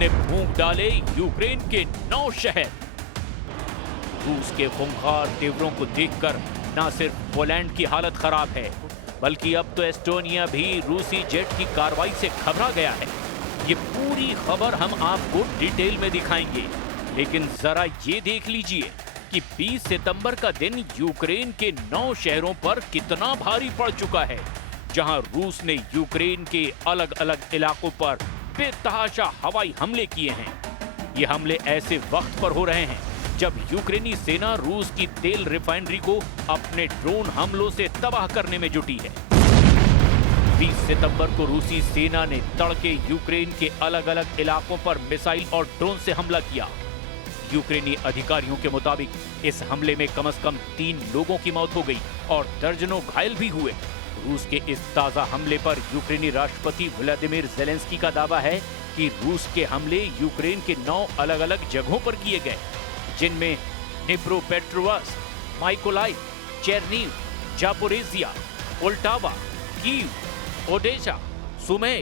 ने फूंक डाले यूक्रेन के 9 शहर। रूस के खूंखार तेवरों को देखकर न सिर्फ पोलैंड की हालत खराब है, बल्कि अब तो एस्टोनिया भी रूसी जेट की कार्रवाई से घबरा गया है। ये पूरी खबर हम आपको डिटेल में दिखाएंगे, लेकिन जरा ये देख लीजिए कि 20 सितंबर का दिन यूक्रेन के 9 शहरों पर कितना भारी पड़ चुका है, जहां रूस ने यूक्रेन के अलग अलग इलाकों पर बेतहाशा हवाई हमले किए हैं। ये हमले ऐसे वक्त पर हो रहे हैं जब यूक्रेनी सेना रूस की तेल रिफाइनरी को अपने ड्रोन हमलों से तबाह करने में जुटी है। 20 सितंबर को रूसी सेना ने तड़के यूक्रेन के अलग अलग इलाकों पर मिसाइल और ड्रोन से हमला किया। यूक्रेनी अधिकारियों के मुताबिक इस हमले में कम से कम 3 लोगों की मौत हो गई और दर्जनों घायल भी हुए। रूस के इस ताजा हमले पर यूक्रेनी राष्ट्रपति व्लादिमीर ज़ेलेंस्की का दावा है कि रूस के हमले यूक्रेन के 9 अलग अलग जगहों पर किए गए, जिनमें निप्रोपेट्रोव्स्क, माइकोलाइव, चेरनीव, जापोरेजिया, पोल्टावा, कीव, ओडेशा, सुमे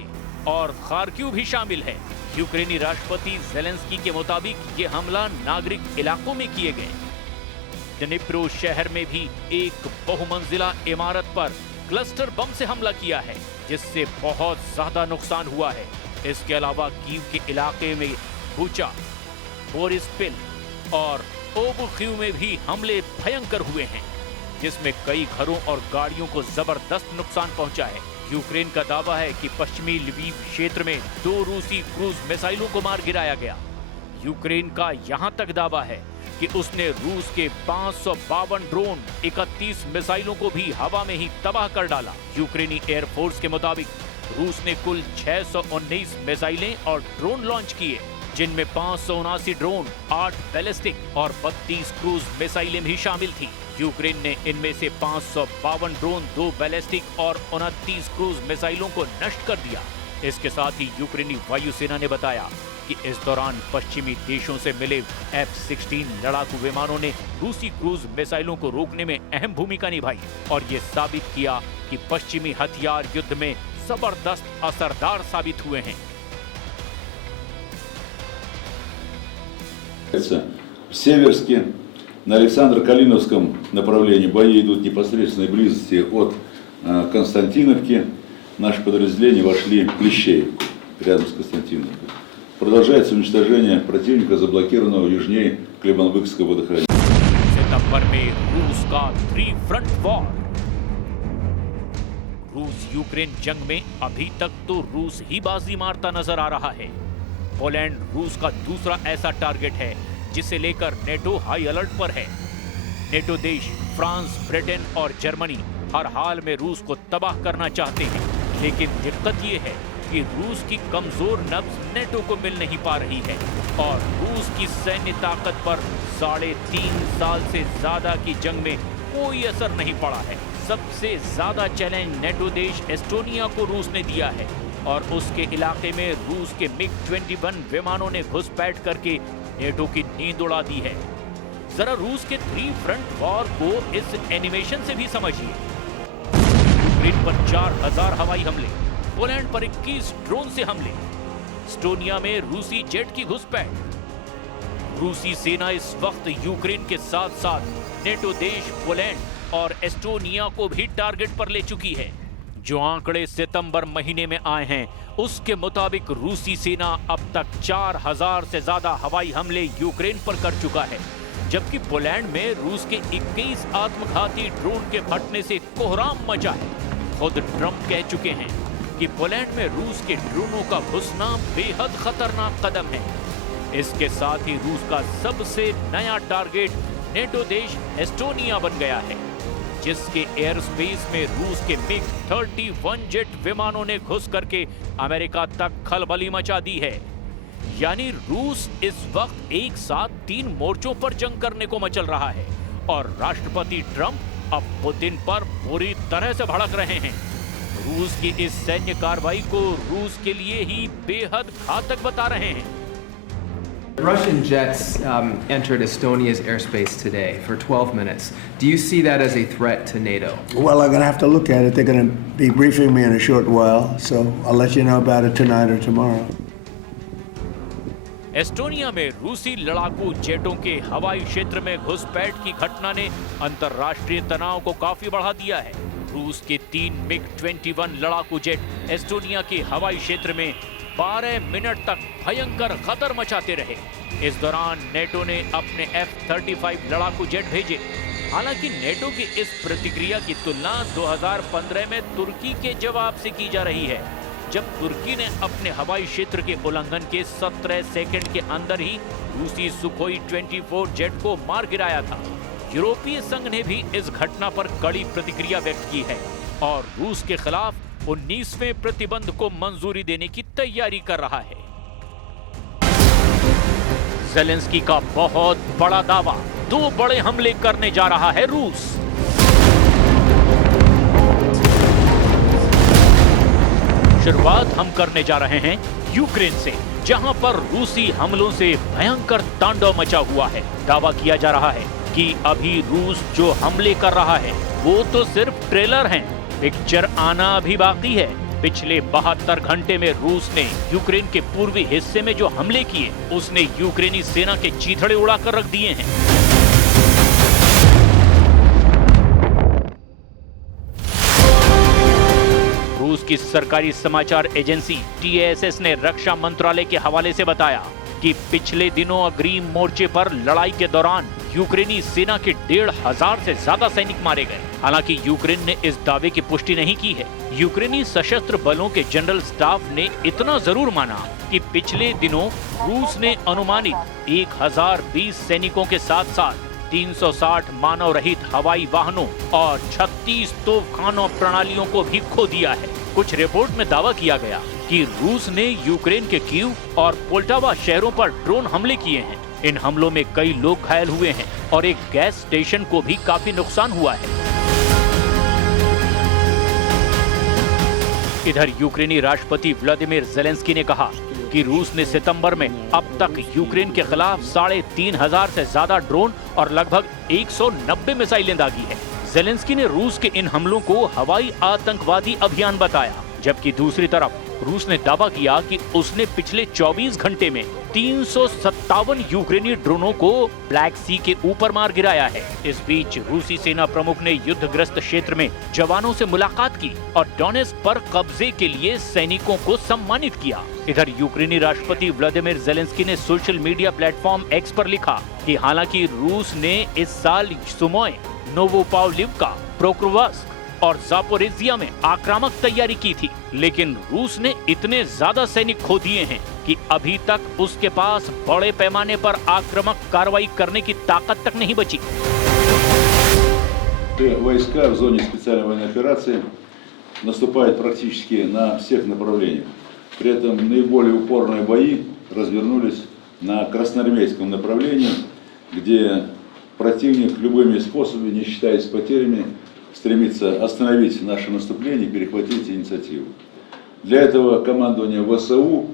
और खार्किव भी शामिल है। यूक्रेनी राष्ट्रपति ज़ेलेंस्की के मुताबिक ये हमला नागरिक इलाकों में किए गए। दनिप्रो शहर में भी एक बहुमंजिला इमारत पर क्लस्टर बम से हमला किया है, जिससे बहुत ज्यादा नुकसान हुआ है। इसके अलावा कीव के इलाके में बुचा, बोरिस्पिल और ओबुखीव में भी हमले भयंकर हुए हैं, जिसमें कई घरों और गाड़ियों को जबरदस्त नुकसान पहुंचा है। यूक्रेन का दावा है कि पश्चिमी लिविव क्षेत्र में 2 रूसी क्रूज मिसाइलों को मार गिराया गया। यूक्रेन का यहां तक दावा है कि उसने रूस के 552 ड्रोन, 31 मिसाइलों को भी हवा में ही तबाह कर डाला। यूक्रेनी एयरफोर्स के मुताबिक रूस ने कुल 619 मिसाइलें और ड्रोन लॉन्च किए, जिनमें 579 ड्रोन, 8 बैलिस्टिक और 32 क्रूज मिसाइलें भी शामिल थी। यूक्रेन ने इनमें से 552 ड्रोन, 2 बैलिस्टिक और 29 क्रूज मिसाइलों को नष्ट कर दिया। इसके साथ ही यूक्रेनी वायुसेना ने बताया कि इस दौरान पश्चिमी देशों से मिले F-16 लड़ाकू विमानों ने रूसी क्रूज मिसाइलों को रोकने में अहम भूमिका निभाई और ये साबित किया कि पश्चिमी हथियार युद्ध में जबरदस्त असरदार साबित हुए हैं। В Северске, на Александро-Калиновском направлении бои идут в непосредственной близости от Константиновки. Наши подразделения вошли в Плещеевку, рядом с Константиновкой. Продолжается уничтожение противника, заблокированного южнее Климовского водохранилища. सितंबर में रूस का 3 फ्रंट वॉर। रूस यूक्रेन जंग में अभी तक तो रूस ही बाजी मारता नजर आ रहा है। पोलैंड रूस का दूसरा ऐसा टारगेट है जिसे लेकर नेटो हाई अलर्ट पर है। नेटो देश फ्रांस, ब्रिटेन और जर्मनी हर हाल में रूस को तबाह करना चाहते हैं, लेकिन दिक्कत ये है कि रूस की कमजोर नब्ज नेटो को मिल नहीं पा रही है और रूस की सैन्य ताकत पर 3.5 साल से ज्यादा की जंग में कोई असर नहीं पड़ा है। सबसे ज्यादा चैलेंज नेटो देश एस्टोनिया को रूस ने दिया है और उसके इलाके में रूस के MiG-21 विमानों ने घुसपैठ करके नेटो की नींद उड़ा दी है। जरा रूस के 3 फ्रंट वॉर को इस एनिमेशन से भी समझिए। यूक्रेन पर 4000 हवाई हमले, पोलैंड पर 21 ड्रोन से हमले, एस्टोनिया में रूसी जेट की घुसपैठ। रूसी सेना इस वक्त यूक्रेन के साथ साथ नेटो देश पोलैंड और एस्टोनिया को भी टारगेट पर ले चुकी है। जो आंकड़े सितंबर महीने में आए हैं, उसके मुताबिक रूसी सेना अब तक 4000 से ज्यादा हवाई हमले यूक्रेन पर कर चुका है, जबकि पोलैंड में रूस के 21 आत्मघाती ड्रोन के फटने से कोहराम मचा है। खुद ट्रंप कह चुके हैं कि पोलैंड में रूस के ड्रोनों का घुसना बेहद खतरनाक कदम है। इसके साथ ही रूस का सबसे नया टारगेट नेटो देश एस्टोनिया बन गया है, जिसके एयर स्पेस में रूस के MiG-31 जेट विमानों ने घुस करके अमेरिका तक खलबली मचा दी है। यानी रूस इस वक्त एक साथ 3 मोर्चों पर जंग करने को मचल रहा है और राष्ट्रपति ट्रंप अब पुतिन पर पूरी तरह से भड़क रहे हैं। रूस की इस सैन्य कार्रवाई को रूस के लिए ही बेहद घातक बता रहे हैं। Russian jets entered Estonia's airspace today for 12 minutes. Do you see that as a threat to NATO? Well, I'm going to have to look at it. They're going to be briefing me in a short while, so I'll let you know about it tonight or tomorrow. Estonia में रूसी लड़ाकू जेटों के हवाई क्षेत्र में घुसपैठ की घटना ने अंतर्राष्ट्रीय तनाव को काफी बढ़ा दिया है। रूस के 3 MiG-21 लड़ाकू जेट एस्टोनिया के हवाई क्षेत्र में 12 मिनट तक भयंकर गदर मचाते रहे। इस दौरान नेटो ने अपने F-35 लड़ाकू जेट भेजे। हालांकि नेटो की इस प्रतिक्रिया की तुलना 2015 में तुर्की के जवाब से की जा रही है, जब तुर्की ने अपने हवाई क्षेत्र के उल्लंघन के 17 सेकंड के अंदर ही रूसी सुखोई 24 जेट को मार गिराया था। यूरोपीय संघ ने भी इस घटना पर कड़ी प्रतिक्रिया व्यक्त की है और रूस के खिलाफ 19वें प्रतिबंध को मंजूरी देने की तैयारी कर रहा है। ज़ेलेंस्की का बहुत बड़ा दावा, 2 बड़े हमले करने जा रहा है रूस। शुरुआत हम करने जा रहे हैं यूक्रेन से, जहां पर रूसी हमलों से भयंकर तांडव मचा हुआ है। दावा किया जा रहा है कि अभी रूस जो हमले कर रहा है वो तो सिर्फ ट्रेलर हैं, पिक्चर आना अभी बाकी है। पिछले 72 घंटे में रूस ने यूक्रेन के पूर्वी हिस्से में जो हमले किए, उसने यूक्रेनी सेना के चीथड़े उड़ाकर रख दिए हैं। रूस की सरकारी समाचार एजेंसी TASS ने रक्षा मंत्रालय के हवाले से बताया कि पिछले दिनों अग्रिम मोर्चे पर लड़ाई के दौरान यूक्रेनी सेना के 1,500 से ज्यादा सैनिक मारे गए। हालांकि यूक्रेन ने इस दावे की पुष्टि नहीं की है। यूक्रेनी सशस्त्र बलों के जनरल स्टाफ ने इतना जरूर माना कि पिछले दिनों रूस ने अनुमानित 1020 सैनिकों के साथ साथ 360 मानव रहित हवाई वाहनों और 36 तोपखानों प्रणालियों को भी खो दिया है। कुछ रिपोर्ट में दावा किया गया कि रूस ने यूक्रेन के कीव और पोल्टावा शहरों पर ड्रोन हमले किए हैं। इन हमलों में कई लोग घायल हुए हैं और एक गैस स्टेशन को भी काफी नुकसान हुआ है। इधर यूक्रेनी राष्ट्रपति व्लादिमीर ज़ेलेंस्की ने कहा कि रूस ने सितंबर में अब तक यूक्रेन के खिलाफ 3,500 से ज्यादा ड्रोन और लगभग 190 मिसाइलें दागी है। ज़ेलेंस्की ने रूस के इन हमलों को हवाई आतंकवादी अभियान बताया, जबकि दूसरी तरफ रूस ने दावा किया कि उसने पिछले 24 घंटे में 357 यूक्रेनी ड्रोनों को ब्लैक सी के ऊपर मार गिराया है। इस बीच रूसी सेना प्रमुख ने युद्धग्रस्त क्षेत्र में जवानों से मुलाकात की और डोनेट्स्क पर कब्जे के लिए सैनिकों को सम्मानित किया। इधर यूक्रेनी राष्ट्रपति व्लादिमीर ज़ेलेंस्की ने सोशल मीडिया प्लेटफॉर्म X पर लिखा कि हालांकि रूस ने इस साल सुमोय, नोवोपावलिवका, प्रोक्रोवस्क और ज़ापोरिजिया में आक्रामक तैयारी की थी, लेकिन रूस ने इतने ज्यादा सैनिक खो दिए हैं कि अभी तक उसके पास बड़े पैमाने पर आक्रामक कार्रवाई करने की ताकत तक नहीं बची। Войска в зоне специальной военной операции наступают практически на всех направлениях. При этом наиболее упорные бои развернулись на красноармейском направлении, где противник любыми способами, не считаясь потерями, стремится остановить наше наступление и перехватить инициативу. Для этого командование ВСУ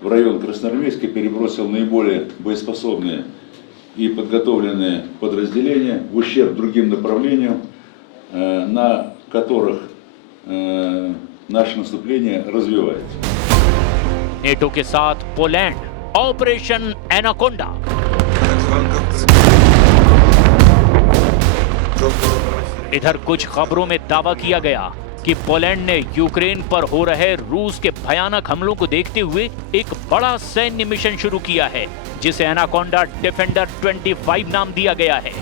в район Красноармейска перебросил наиболее боеспособные и подготовленные подразделения в ущерб другим направлениям, на которых наше наступление развивается. नेटो के साथ पोलैंड, ऑपरेशन एनाकोंडा। इधर कुछ खबरों में दावा किया गया कि पोलैंड ने यूक्रेन पर हो रहे रूस के भयानक हमलों को देखते हुए एक बड़ा सैन्य मिशन शुरू किया है, जिसे एनाकोंडा डिफेंडर 25 नाम दिया गया है।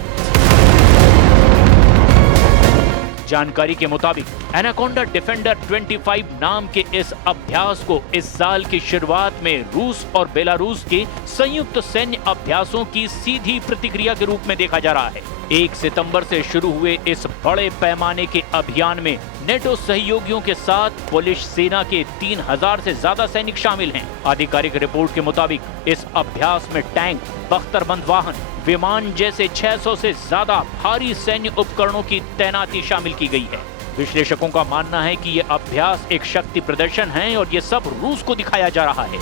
जानकारी के मुताबिक एनाकोंडा डिफेंडर 25 नाम के इस अभ्यास को इस साल की शुरुआत में रूस और बेलारूस के संयुक्त सैन्य अभ्यासों की सीधी प्रतिक्रिया के रूप में देखा जा रहा है। 1 सितंबर से शुरू हुए इस बड़े पैमाने के अभियान में नेटो सहयोगियों के साथ पोलिश सेना के 3,000 से ज्यादा सैनिक शामिल हैं। आधिकारिक रिपोर्ट के मुताबिक इस अभ्यास में टैंक, बख्तरबंद वाहन, विमान जैसे 600 से ज्यादा भारी सैन्य उपकरणों की तैनाती शामिल की गई है। विश्लेषकों का मानना है कि यह अभ्यास एक शक्ति प्रदर्शन है और यह सब रूस को दिखाया जा रहा है।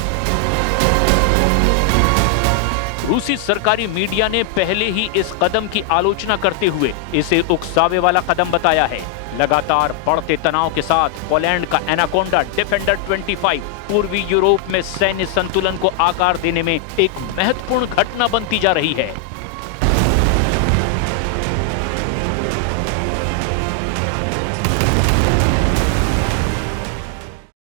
रूसी सरकारी मीडिया ने पहले ही इस कदम की आलोचना करते हुए इसे उकसावे वाला कदम बताया है। लगातार बढ़ते तनाव के साथ पोलैंड का एनाकोंडा डिफेंडर 25 पूर्वी यूरोप में सैन्य संतुलन को आकार देने में एक महत्वपूर्ण घटना बनती जा रही है।